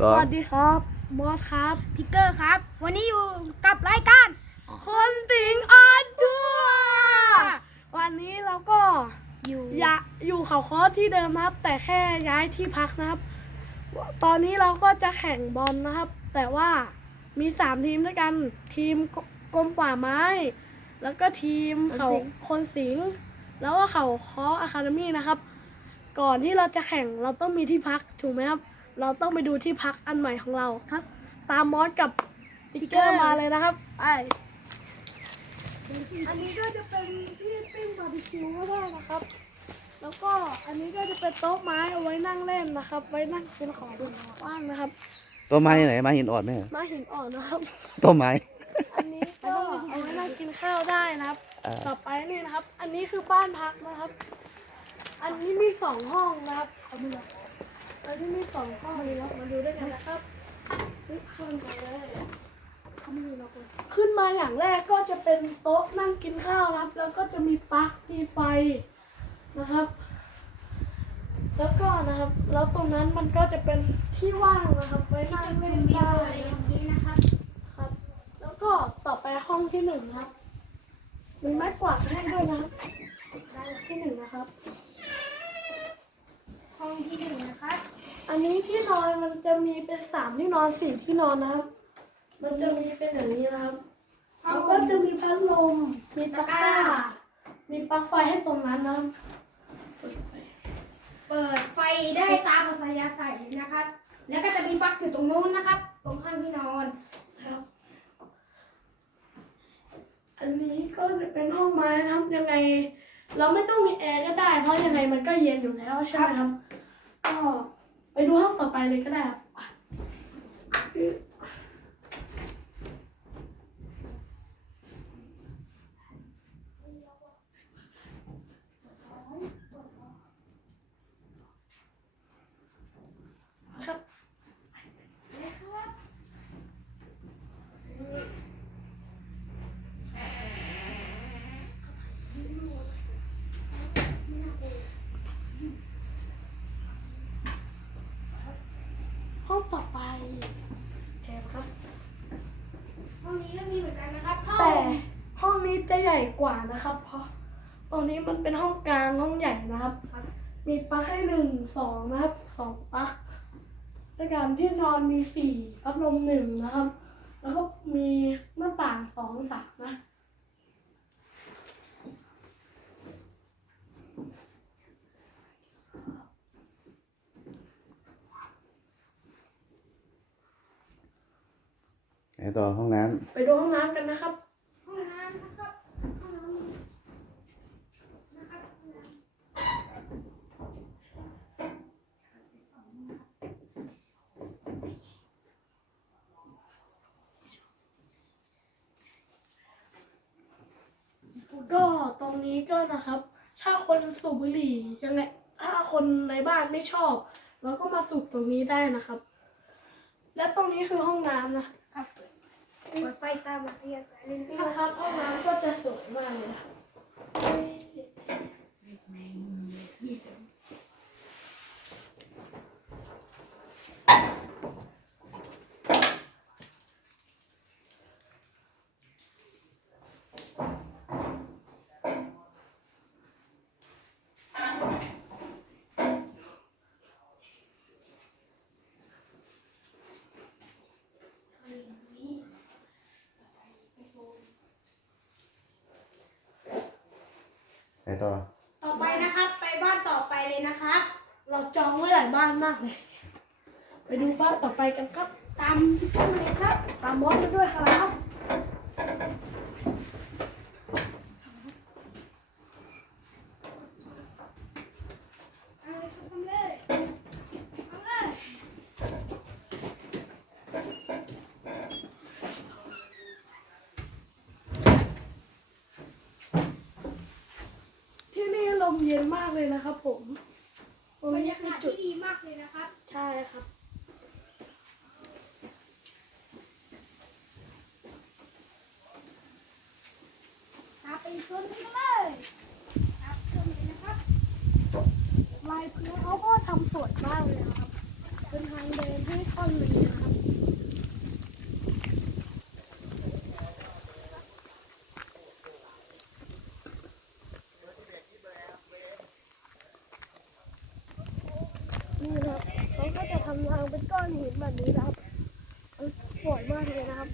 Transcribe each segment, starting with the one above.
สองสวัสดีครับบอสครับพิกเกอร์ครับ วันนี้อยู่กับรายการ คนสิงออนทัวร์วันนี้เราก็อยู่อยาอยู่เขาคอสที่เดิมนะครับ แต่แค่ย้ายที่พักนะครับ ตอนนี้เราก็จะแข่งบอลนะครับ แต่ว่ามีสามทีมด้วยกันทีมกรมป่าไม้ แล้วก็ทีมเขาคนสิงแล้วก็เขาคออะคาเดมี่นะครับ ก่อนที่เราจะแข่งเราต้องมีที่พักถูกไหมครับ เราต้องไปดูที่พักอันใหม่ของเราครับ ตามมอสกับติ๊กเกอร์มาเลยนะครับไปอันนี้ก็จะเป็นที่ปิ้งบาร์บีคิวก็ได้นะครับ แล้วก็อันนี้ก็จะเป็นโต๊ะไม้เอาไว้นั่งเล่นนะครับ ไว้นั่งกินของว่างนะครับต้นไม้ไหนไม้หินอ่อนไหมเหรอไม้หินอ่อนนะครับต้นไม้ อันนี้ก็เอาไว้นั่งกินข้าวได้นะครับอ่าต่อไปนี่นะครับ อันนี้คือบ้านพักนะครับ อันนี้มีสองห้องนะครับ เอามาเลยอันนี้มีสองห้อเลยครับมาดูด้วยกันนะครับขึ้นไปเลยขึ้นมาอย่างแรกก็จะเป็นโต๊ะนั่งกินข้าวนะครับ แล้วก็จะมีปลั๊กมีไฟนะครับ แล้วก็นะครับ แล้วตรงนั้นมันก็จะเป็นที่ว่างนะครับไว้นั่งเล่นได้นะครับนี้นะครับ แล้วก็ต่อไปห้องที่หนึ่งครับ มีไม้กวาดให้ด้วยนะครับได้ที่หนึ่งนะครับ ห้องที่หนึ่งนะครับ อันนี้ ที่นอนมันจะมีเป็นสามที่นอนสี่ที่นอนนะครับ มันจะมีเป็นอย่างนี้นะครับแล้วก็จะมีพัดลม มีตะกร้า มีปลั๊กไฟให้ตรงนั้นนะครับเปิดไฟได้ตามอัธยาศัยนะครับ แล้วก็จะมีปลั๊กอยู่ตรงนู้นนะครับ ตรงข้างที่นอนครับ อันนี้ก็จะเป็นห้องไม้นะครับยังไง เราไม่ต้องมีแอร์ก็ได้ เพราะยังไงมันก็เย็นอยู่แล้วใช่ไหมครับก็ ไปดูห้องต่อไปเลยก็ได้ครับ ต่อไปเชฟครับ ห้องนี้ก็มีเหมือนกันนะครับห้อแต่ห้องนี้จะใหญ่กว่านะครับ เพราะตอนนี้มันเป็นห้องกลางห้องใหญ่นะครับ มีปลั๊กให้หนึ่งสองนะครับสองปลั๊กด้วการที่นอนมีสี่พัดลมหนึ่งนะครับ แล้วก็มีหน้าต่างสองสามนะ ไหน ต่อห้องน้ไปดูห้องน้ำกันนะครับ ห้องน้ำนะครับห้องน้ำนะครับก็ตรงนี้ก็นะครับ ถ้าคนสูบบุหรี่ยังไงถ้าคนในบ้านไม่ชอบเราก็มาสูบตรงนี้ได้นะครับ และตรงนี้คือห้องน้ำนะครับ ไฟตามอัธยาศัยเลยนี่นะครับนะครับห้องน้ำก็จะสวยมากเลย นะครับำไหนต่อต่อไปนะครับ ไปบ้านต่อไปเลยนะครับ เราจองไว้หลายบ้านมากเลย ไปดูบ้านต่อไปกันครับ ตามพี่ต้นมาเลยครับ ตามบอสมาด้วยครับ เอาเลยครับทำเลยทำเลย ที่นี่ลมเย็นมากเลยนะครับ ผมตรงบรรนี้ยาคือกาศจุดที่ดีมากเลยนะครับ ใช่ครับตามไปชมกันเลยครับชมเลยนะครับลายพื้นเขาก็ทำสวยมากเลยนะครับจะเป็นทางเดินให้ท่อนหนึ่งนะครับ นี่นะครับเขาก็จะทำทางเป็นก้อนหินแบบนี้นะครับ มันสวยมากเลยนะครับ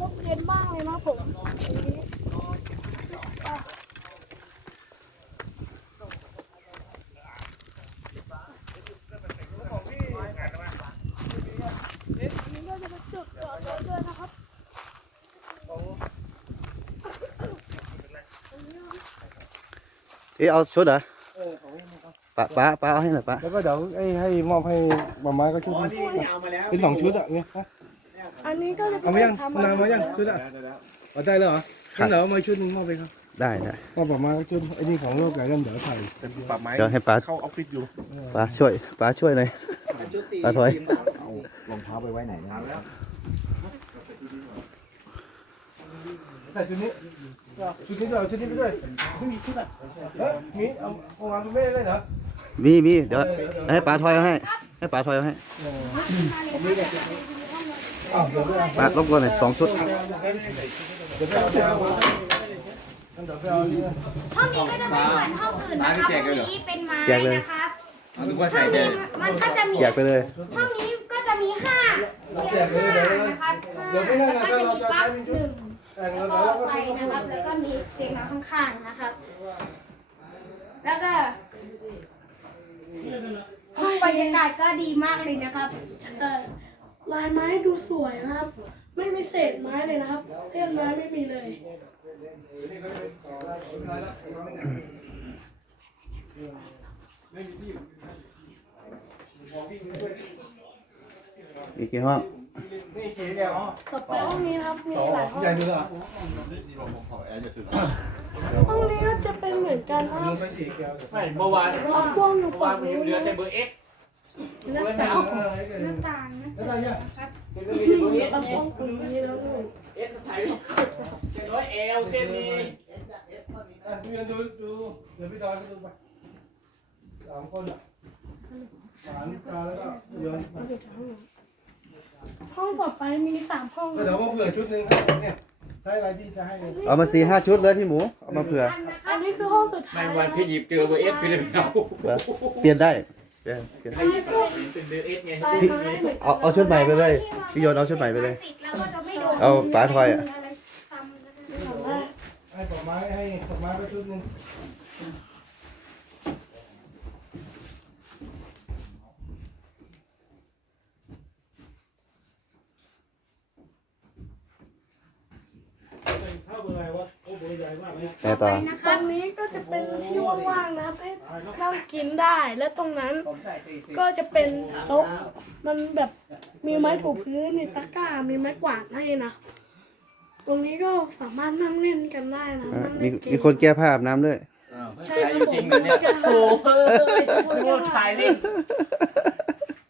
ลมเย็นมากเลยนะผมอันนี้อะอันนี้ก็จะเป็นจุดจอดรถด้วยนะครับ เอ๊ะเอาชุดเหรอเออของนี่ครับป้าป้าป้าเอาให้หน่อยป้าแล้วก็เดี๋ยวให้ให้มอบให้มาม้าก็ชุดหนึงเป็นสองชุดอะเนี่ยฮะอันนี้ก็จะเป็เอานมายังทำนานมายังชุดอะเอาได้แล้วเหรองั้นเดี๋ยวเอามาชุดหนึงมอบไปครับได้ได้มอบประมาณชุดไอ้นี่ของโลกไก่นั่นเดี๋ยวใส่เป็นปรับไม้เดี๋ยวให้ป้าเข้าออฟฟิศอยู่ป้าช่วยป้าช่วยหน่อยป้าถอยเอารองเท้าไปไว้ไหนนะแต่ชุดนี้ ชุดนี้จะเอาชุดนี้ไปด้วยไม่มีชุดอะเฮ้ยมีเอาเอาวางคุณแม่เลยเหรอมีมีเดี๋ยวให้ป้าถอยเอาให้ ให้ป้าถอยเอาให้อ้าวเดี๋ยวไปเอาป้ารบกวนหน่อยสองชุดเดี๋ยวไปเอาเดี๋ยวไปเอางั้นเดี๋ยวไปเอานี่นะห้องนี้ก็จะไม่เหมือนห้องอื่นนะคะห้องนี้เป็นไม้แจกเลยนะครับนึกว่าห้ใส่องได้นี้มันก็จะมีแจกไปเลยห้องนี้ก็จะมีห้าแจกเลยเดี๋ยวนะครับเดี๋ยวไม่นั่นนะแล้วก็ถ้าจะเรามีจะปลั๊ใช้กเป็นหชุดนึ่ง แต่งแล้วแล้วก็แล้วก็ไฟนะครับ แล้วก็มีเตียงนอนข้างๆนะครับ แล้วก็ห้องบรรยากาศก็ดีมากเลยนะครับแต่ลายไม้ดูสวยนะครับ ไม่มีเศษไม้เลยนะครับเรียบร้อยไม่มีเลยมีกี่ห้อง นี่ขี่เดียวต่อไปห้องนี้นะครับมีสองหลายห้อง ใหญ่สุดเหรอห้องนี้ก็จะเป็นเหมือนกันนะคลุรับงไปสี่แก้วไม่เมื่อวานเอากล้องอยู่เมื่อฝั่วางนมันนู้นเหลือแต่นะเบอร์เอ็กแล้วเบอร์แต่ไหนเอาเออไอ้เกิดหน้าต่างนะแล้วอะไรเนี่ยเป็นเบอร์เอ็กเอากล้องตรงนี้แล้วนู่นเอ็กใส่เจ็ดร้อยเอลเต้นนี้อะพี่ยันดูดูเดี๋ยวพี่ดอยไปดูไปสามคนอะหลานตาแล้วก็โยน ห้องต่อไปมีสามห้องก็นะเดี๋ยวมาเผื่อชุดหนึงเนี่ยใช้อะไรที่จะให้เนี่ยเอามาสี่ห้าชุดเลยพี่หมู เอามาเผื่อ อันนะคอัรันบนี้คือห้องสุดท้าไม่ยวันพี่หยิบเจอเบอร์เอ็กพี่เลยเอาเปลี่ยนได้เปลี่ยนเปลี่ยนให้หยิบเป็นเบอร์เอ็กไงลายไม้เหมือนเอาเอาชุดใหม่ไปเลย พี่โยนเอาชุดใหม่ไปเลย ติดแล้วก็จะไม่โดนเอาฝาทอยอะไรซ้ำนะคะสามารถให้ดอกไม้ให้ดอกไม้ไปชุดหนึง ไงต่อตรงนี้ก็จะเป็นที่ว่างๆนะครับให้นั่งกินได้ และตรงนั้นก็จะเป็นโต๊ะมันแบบมีไม้ถูพื้นมีตะกร้ามีไม้กวาดให้นะตรงนี้ก็สามารถนั่งเล่นกันได้นะอะนั่งมีเล่นเกมีคนแก้ผ้าอาบน้ำด้วยใช่ครับผมจริงกันเนี่ยโอ้โหถ่ายเล่น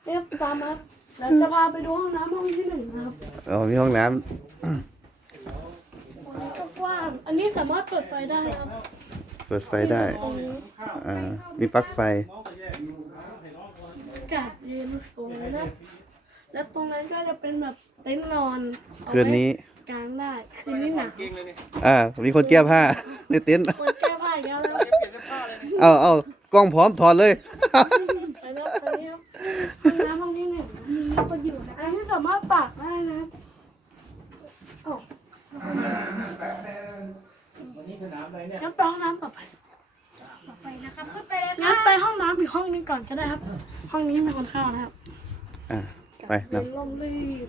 เรียบตามครับแล้วจะพาไปดูห้องน้ำห้องที่หนึ่งนะครับ อ๋อมีห้องน้ห้องนี้ก็กว้าง อันนี้สามารถเปิดไฟได้ครับำเปิดไฟได้ ตรงนี้อ่า มีปลั๊กไฟ อากาศเย็นสวยนะ แล้วตรงนั้นก็จะเป็นแบบเต็นท์นอนเอาไว้คืนนี้กางได้ คืนนี้หนาวอ่า มีคนแก้ผ้า ในเต็นท์คนแก้ผ้าอีกแล้วนะเอาเอากล้องพร้อมถอดเลย ไปแล้วไปแล้วห้องน้ำห้องที่หนึ่งมีประโยชน์นะอันนี้สามารถตากได้นะอ๋อ วันนี้คือน้ำอะไรเนี่ยงั้นไปห้องน้ำต่อไปต่อไปนะครับขึ้นไปเลยคงั้รันบไปห้องน้ำอีกห้องนึงก่อนก็ได้ครับ ห้องนี้มีคนเข้านะครับอ่าไปเดินนลงรีบ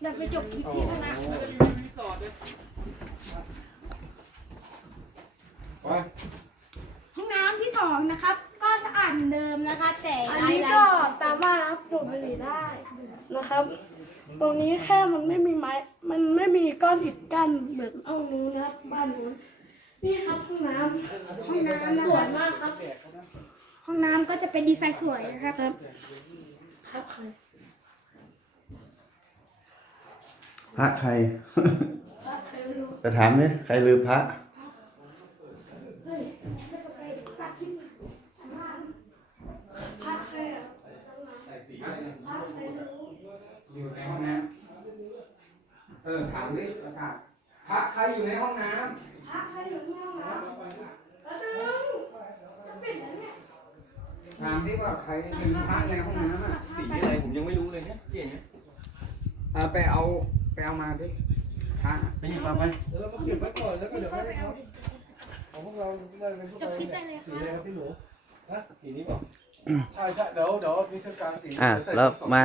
เดี๋ยวไปจบคลิปที่คณะ ไป ห้องน้ำที่สองนะครับ ก็สะอาดเหมือนเดิมนะคะ แต่ อัน ลาย นี้ ลา ก็ ย ตามบ้านนะครับดูดบุหรี่ได้นะครับ ต รงนี้แค่มันไม่มีไม้ มันไม่มีก้อนอิฐกั้นเหมือนห้องนู้นนะครับบ้านนู้นนี่ครับห้องน้ำห้องน้ำสวยมากครับ ห้องน้ำก็จะเป็นดีไซน์สวยนะครับ ครับครับพระใครพระใครไม่รู้จะถามดิใครลืมพระพระใครอะอยู่ในห้องน้ำเออถามดิประสาทพระใครอยู่ในห้องน้พระใครอยู่ในห้องน้ำแล้วนึงจะปิดแล้วเนี่ยำถามดิว่าใครมีพระในห้องน้ำอะสีอะไรผมยังไม่รู้เลยเนี่ยเสียงเนี่ยเอาไปเอาไปเอามาดิพระไปหยิบมาไหมเดี๋ยวเรามาเก็บไว้ก่อนแล้วก็เดี๋ยวไม่เอาของพวกเราได้เป็นพวกจบเราคลิปได้เลยสีค่ะ อะไรครับพี่หนูฮะสีนี้บอกใช่ใช่เดี๋ยวเดี๋ยวมีเส้นกลางสีอะแล้วมา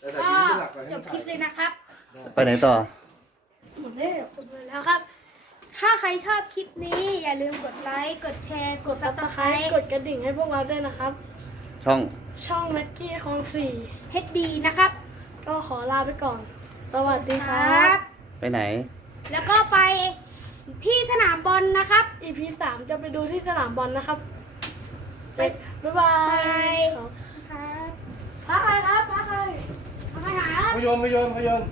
แต่แต่ก็สีที่หลักไว้จให้บคถ่าลิยปเลยนะครับ ไปไหนต่อ หมดแล้วจบเลยแล้วครับ ถ้าใครชอบคลิปนี้อย่าลืมกดไลค์ กดแชร์กกดดซัซับบสสไคไครรต์ต์กดกระดิ่งให้พวกเราด้วยนะครับ ช่อง ช่องแม็กกี้คลองสี่ให้ดีนะครับ ก็ขอลาไปก่อน สวัสดีคครรัับบไปไหน แล้วก็ไปที่สนามบอลนะครับ EP สามจะไปดูที่สนามบอลนะครับไปบ๊ายบายครับพระใครครับพระใครทำไมหาครับ พยนต์พยนต์พยนต์